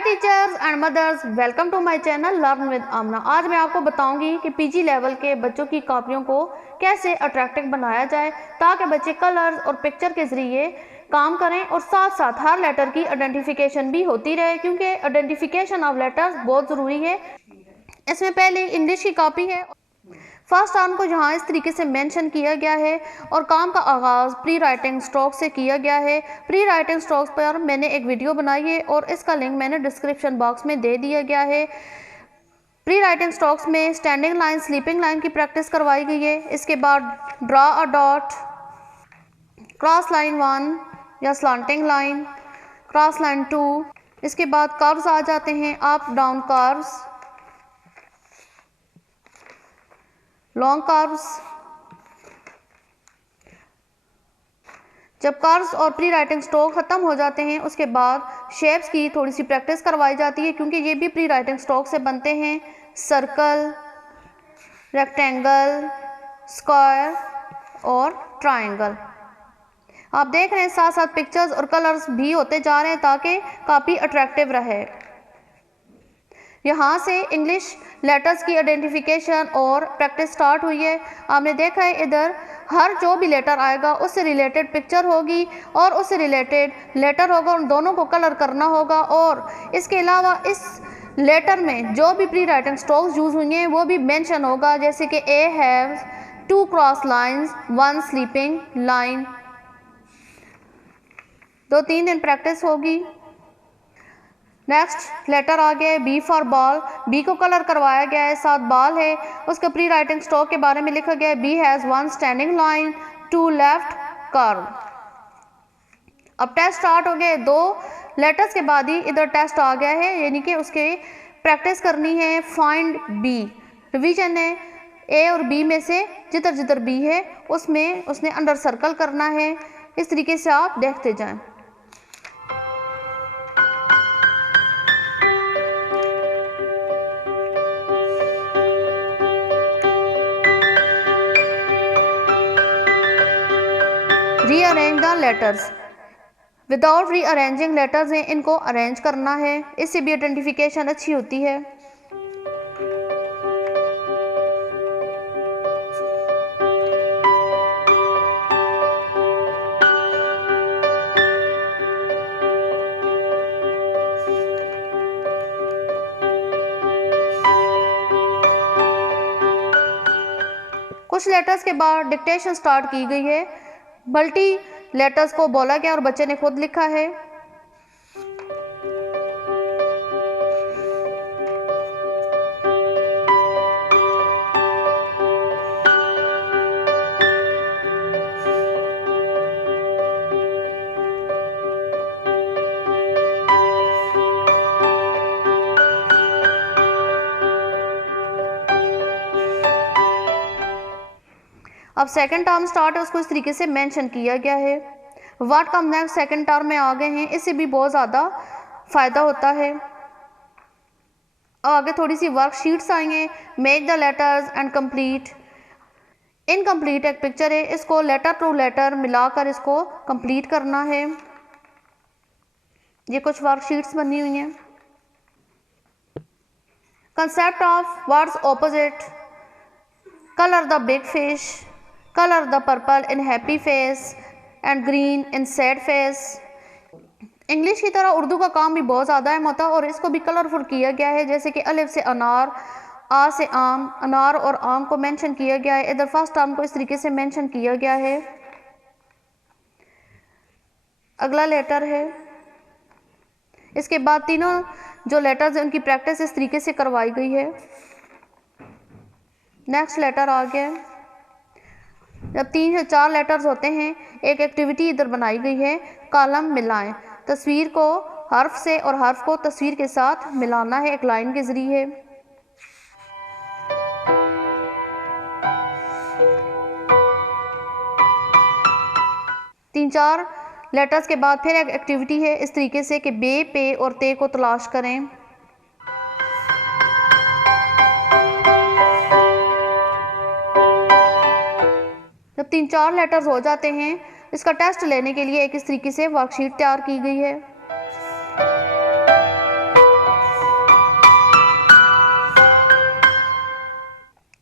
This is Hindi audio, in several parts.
Hi teachers and mothers, welcome to my channel learn with Amna. आज मैं आपको बताऊंगी कि पीजी लेवल के बच्चों की कॉपियों को कैसे अट्रैक्टिव बनाया जाए ताकि बच्चे कलर्स और पिक्चर के ज़रिए काम करें और साथ साथ हर लेटर की आइडेंटिफिकेशन भी होती रहे, क्योंकि आइडेंटिफिकेशन ऑफ लेटर्स बहुत ज़रूरी है। इसमें पहले इंग्लिश की कॉपी है। फर्स्ट टर्म को यहाँ इस तरीके से मेंशन किया गया है और काम का आगाज़ प्री राइटिंग स्ट्रोक से किया गया है। प्री राइटिंग स्ट्रोक्स पर मैंने एक वीडियो बनाई है और इसका लिंक मैंने डिस्क्रिप्शन बॉक्स में दे दिया गया है। प्री राइटिंग स्ट्रोक्स में स्टैंडिंग लाइन, स्लीपिंग लाइन की प्रैक्टिस करवाई गई है। इसके बाद draw a dot, cross line 1 या स्लांटिंग लाइन, क्रॉस लाइन 2। इसके बाद कर्व्स आ जाते हैं, up down curves, long curves. जब कर्व्स और प्री राइटिंग स्ट्रोक ख़त्म हो जाते हैं उसके बाद शेप्स की थोड़ी सी प्रैक्टिस करवाई जाती है, क्योंकि ये भी प्री राइटिंग स्ट्रोक से बनते हैं। सर्कल, रेक्टेंगल, स्क्वायर और ट्रायंगल। आप देख रहे हैं साथ साथ पिक्चर्स और कलर्स भी होते जा रहे हैं ताकि कॉपी अट्रैक्टिव रहे। यहाँ से इंग्लिश लेटर्स की आइडेंटिफिकेशन और प्रैक्टिस स्टार्ट हुई है। आपने देखा है इधर हर जो भी लेटर आएगा उससे रिलेटेड पिक्चर होगी और उससे रिलेटेड लेटर होगा, उन दोनों को कलर करना होगा। और इसके अलावा इस लेटर में जो भी प्री राइटिंग स्ट्रोक्स यूज़ हुई हैं वो भी मेंशन होगा, जैसे कि A have 2 cross lines 1 sleeping line. 2-3 दिन प्रैक्टिस होगी। नेक्स्ट लेटर आ गया है बी फॉर बॉल। बी को कलर करवाया गया है, साथ बॉल है। उसके प्री राइटिंग स्ट्रोक के बारे में लिखा गया है B has 1 standing line 2 left curve. अब टेस्ट स्टार्ट हो गए। 2 लेटर्स के बाद ही इधर टेस्ट आ गया है, यानी कि उसके प्रैक्टिस करनी है। फाइंड बी, रिवीजन है। ए और बी में से जिधर जिधर बी है उसमें उसने अंडर सर्कल करना है। इस तरीके से आप देखते जाएं। Rearrange the letters, without rearranging letters हैं, इनको अरेंज करना है, इससे भी आइडेंटिफिकेशन अच्छी होती है। कुछ लेटर्स के बाद डिक्टेशन स्टार्ट की गई है। मल्टी लेटर्स को बोला गया और बच्चे ने खुद लिखा है। अब सेकंड टर्म स्टार्ट है, उसको इस तरीके से मेंशन किया गया है। What come next second term में आ गए हैं, इससे भी बहुत ज़्यादा फ़ायदा होता है। आगे थोड़ी सी वर्कशीट्स आएंगे। Make the letters and complete. Incomplete एक पिक्चर है, इसको लेटर टू लेटर मिलाकर इसको कंप्लीट करना है। ये कुछ वर्कशीट्स बनी हुई हैं। Concept of words opposite, colour the big fish, colour the purple in happy face and green in sad face. English की तरह उर्दू का काम भी बहुत ज़्यादा अहम होता है और इसको भी कलरफुल किया गया है, जैसे कि अलिफ से अनार, आ से आम, अनार और आम को मेंशन किया गया है। इधर फर्स्ट टर्म को इस तरीके से मेंशन किया गया है। अगला लेटर है। इसके बाद तीनों जो लेटर्स हैं उनकी प्रैक्टिस इस तरीके से करवाई गई है। नेक्स्ट लेटर आ गया। जब 3 से 4 लेटर्स होते हैं, एक एक्टिविटी इधर बनाई गई है, कॉलम मिलाएं। तस्वीर को हर्फ से और हर्फ को तस्वीर के साथ मिलाना है एक लाइन के जरिए। तीन चार लेटर्स के बाद फिर एक एक्टिविटी है इस तरीके से कि बे, पे और ते को तलाश करें। जब 3-4 लेटर्स हो जाते हैं, इसका टेस्ट लेने के लिए एक इस तरीके से वर्कशीट तैयार की गई है।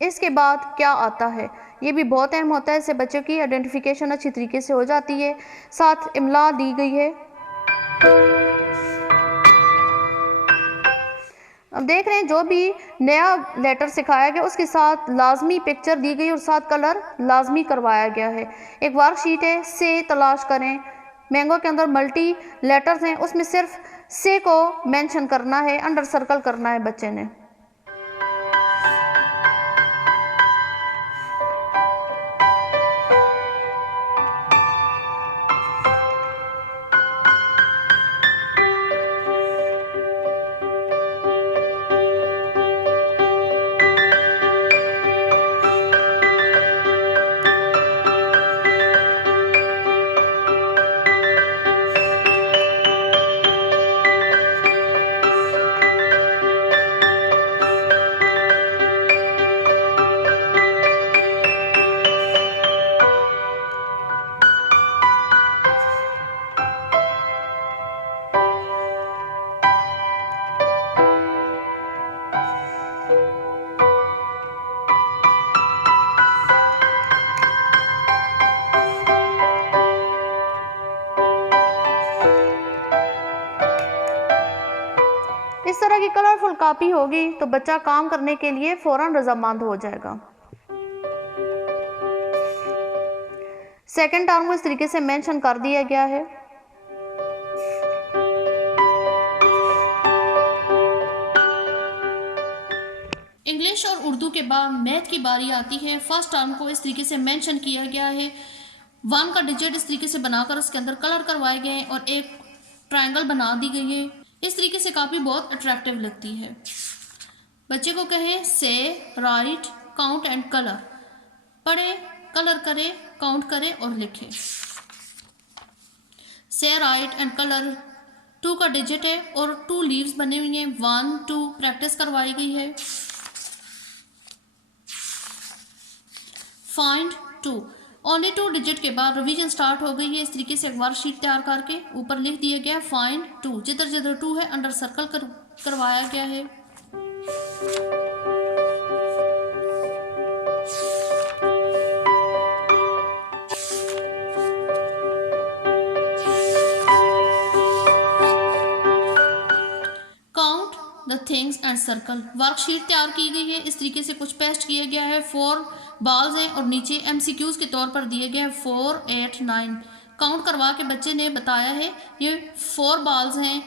इसके बाद क्या आता है, ये भी बहुत अहम होता है। इससे बच्चों की आइडेंटिफिकेशन अच्छी तरीके से हो जाती है। साथ इमला दी गई है। अब देख रहे हैं जो भी नया लेटर सिखाया गया उसके साथ लाजमी पिक्चर दी गई और साथ कलर लाजमी करवाया गया है। एक वर्कशीट है, से तलाश करें। मैंगो के अंदर मल्टी लेटर्स हैं, उसमें सिर्फ से को मेंशन करना है, अंडर सर्कल करना है बच्चे ने। इस तरह की कलरफुल कॉपी होगी तो बच्चा काम करने के लिए फौरन रजामंद हो जाएगा। सेकंड टर्म को इस तरीके से मेंशन कर दिया गया है। इंग्लिश और उर्दू के बाद मैथ की बारी आती है। फर्स्ट टर्म को इस तरीके से मेंशन किया गया है। 1 का डिजिट इस तरीके से बनाकर उसके अंदर कलर करवाए गए और एक ट्रायंगल बना दी गई है। इस तरीके से काफ़ी बहुत अट्रैक्टिव लगती है। बच्चे को कहें से, राइट, काउंट एंड कलर। पढ़े, कलर करे, काउंट करे और लिखे। से, राइट एंड कलर 2 का डिजिट है और 2 लीव्स बने हुई हैं। 1 2 प्रैक्टिस करवाई गई है। फाइंड 2 ओनली 2 डिजिट के बाद रिवीजन स्टार्ट हो गई है। इस तरीके से एक वर्कशीट तैयार करके ऊपर लिख दिया गया फाइंड 2। जिधर जिधर 2 है अंडर सर्कल करवाया गया है। Count the things and circle worksheet तैयार की गई है। इस तरीके से कुछ पेस्ट किया गया है। 4 बॉल्स हैं और नीचे एमसीक्यूज के तौर पर दिए गए हैं 4 8 9। काउंट करवा के बच्चे ने बताया है ये 4 बॉल्स हैं।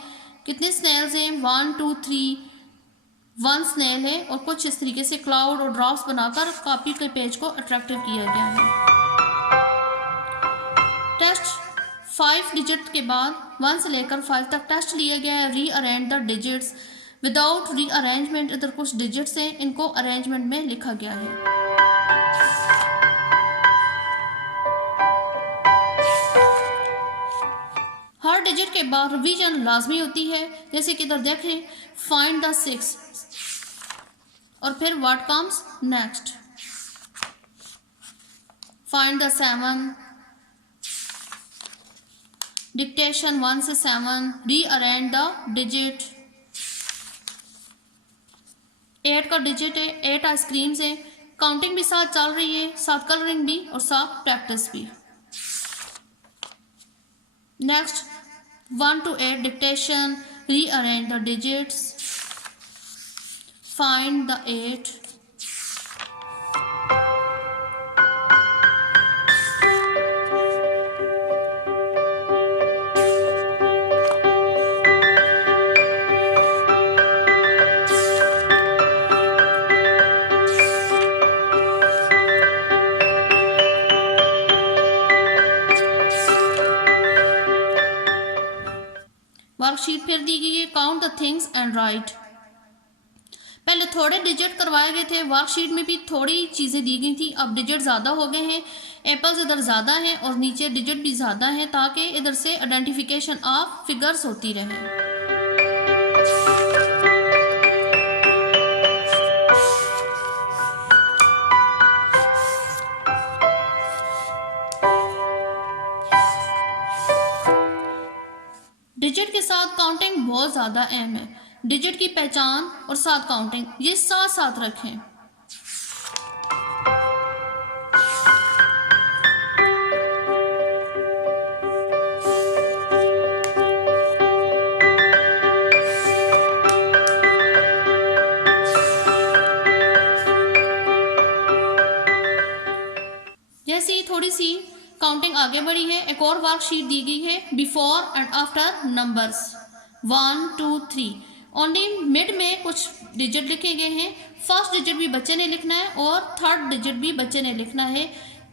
कितने स्नेल्स हैं 1 2 3। 1 स्नेल है और कुछ इस तरीके से क्लाउड और ड्रॉप्स बनाकर कॉपी के पेज को अट्रैक्टिव किया गया है। टेस्ट 5 डिजिट के बाद 1 से लेकर 5 तक टेस्ट लिया गया है। Rearrange the digits without rearrangement. इधर कुछ डिजिट्स हैं, इनको अरेंजमेंट में लिखा गया है। हर डिजिट के बाद रिवीजन लाजमी होती है। जैसे कि इधर देखें फाइंड द 6 और फिर what comes next. Find the 7, dictation 1 से 7, रीअरेंज द डिजिट। 8 का डिजिट है, 8 आइसक्रीम्स है। काउंटिंग भी साथ चल रही है, साथ कलरिंग भी और साथ प्रैक्टिस भी। Next 1 to 8 dictation, rearrange the digits, find the 8. Worksheet फिर दी गई है count the things and right. पहले थोड़े डिजिट करवाए गए थे, वर्कशीट में भी थोड़ी चीज़ें दी गई थी। अब डिजिट ज़्यादा हो गए हैं, एप्पल्स इधर ज़्यादा हैं और नीचे डिजिट भी ज़्यादा हैं ताकि इधर से आइडेंटिफिकेशन ऑफ फिगर्स होती रहे। डिजिट के साथ काउंटिंग बहुत ज़्यादा अहम है। डिजिट की पहचान और साथ काउंटिंग ये साथ साथ रखें। इसमें थोड़ी सी काउंटिंग आगे बढ़ी है। एक और वर्कशीट दी गई है, before and after numbers 1 2 3। Only mid में कुछ डिजिट लिखे गए हैं। फर्स्ट डिजिट भी बच्चे ने लिखना है और थर्ड डिजिट भी बच्चे ने लिखना है।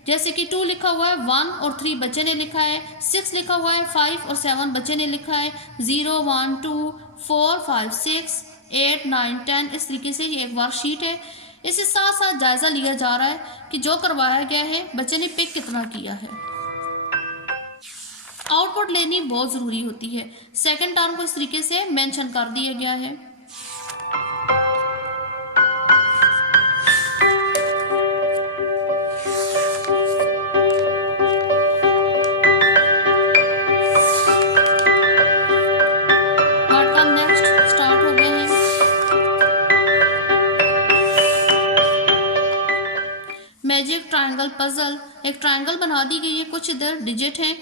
जैसे कि 2 लिखा हुआ है, 1 और 3 बच्चे ने लिखा है, 6 लिखा हुआ है, 5 और 7 बच्चे ने लिखा है, 0 1 2 4 5 6 8 9 10। इस तरीके से ये एक वर्कशीट है। इसके साथ साथ जायज़ा लिया जा रहा है कि जो करवाया गया है बच्चे ने पिक कितना किया है। आउटपुट लेनी बहुत ज़रूरी होती है। सेकंड टर्म को इस तरीके से मेंशन कर दिया गया है। वर्ड का नेक्स्ट स्टार्ट हो गए हैं। मैजिक ट्रायंगल पजल, एक ट्रायंगल बना दी गई है। कुछ इधर डिजिट हैं,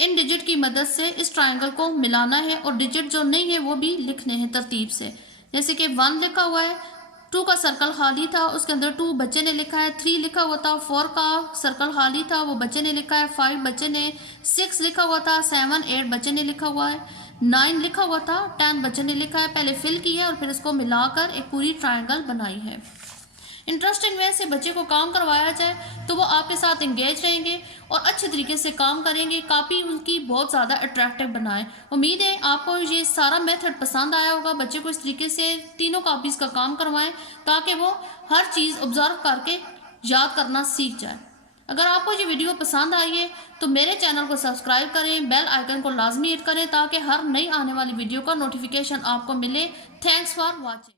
इन डिजिट की मदद से इस ट्रायंगल को मिलाना है और डिजिट जो नहीं है वो भी लिखने हैं तरतीब से। जैसे कि 1 लिखा हुआ है, 2 का सर्कल खाली था, उसके अंदर 2 बच्चे ने लिखा है, 3 लिखा हुआ था, 4 का सर्कल खाली था, वो बच्चे ने लिखा है, 5 बच्चे ने, 6 लिखा हुआ था, 7 8 बच्चे ने लिखा हुआ है, 9 लिखा हुआ था, 10 बच्चे ने लिखा है। पहले फिल किया और फिर इसको मिलाकर एक पूरी ट्रायंगल बनाई है। इंटरेस्टिंग वे से बच्चे को काम करवाया जाए तो वो आपके साथ इंगेज रहेंगे और अच्छे तरीके से काम करेंगे। कापी उनकी बहुत ज़्यादा अट्रैक्टिव बनाएं। उम्मीद है आपको ये सारा मेथड पसंद आया होगा। बच्चे को इस तरीके से तीनों कापीज़ का काम करवाएं ताकि वो हर चीज़ ऑब्जर्व करके याद करना सीख जाए। अगर आपको ये वीडियो पसंद आई है तो मेरे चैनल को सब्सक्राइब करें, बेल आइकन को लाजमी हिट करें ताकि हर नई आने वाली वीडियो का नोटिफिकेशन आपको मिले। Thanks for watching.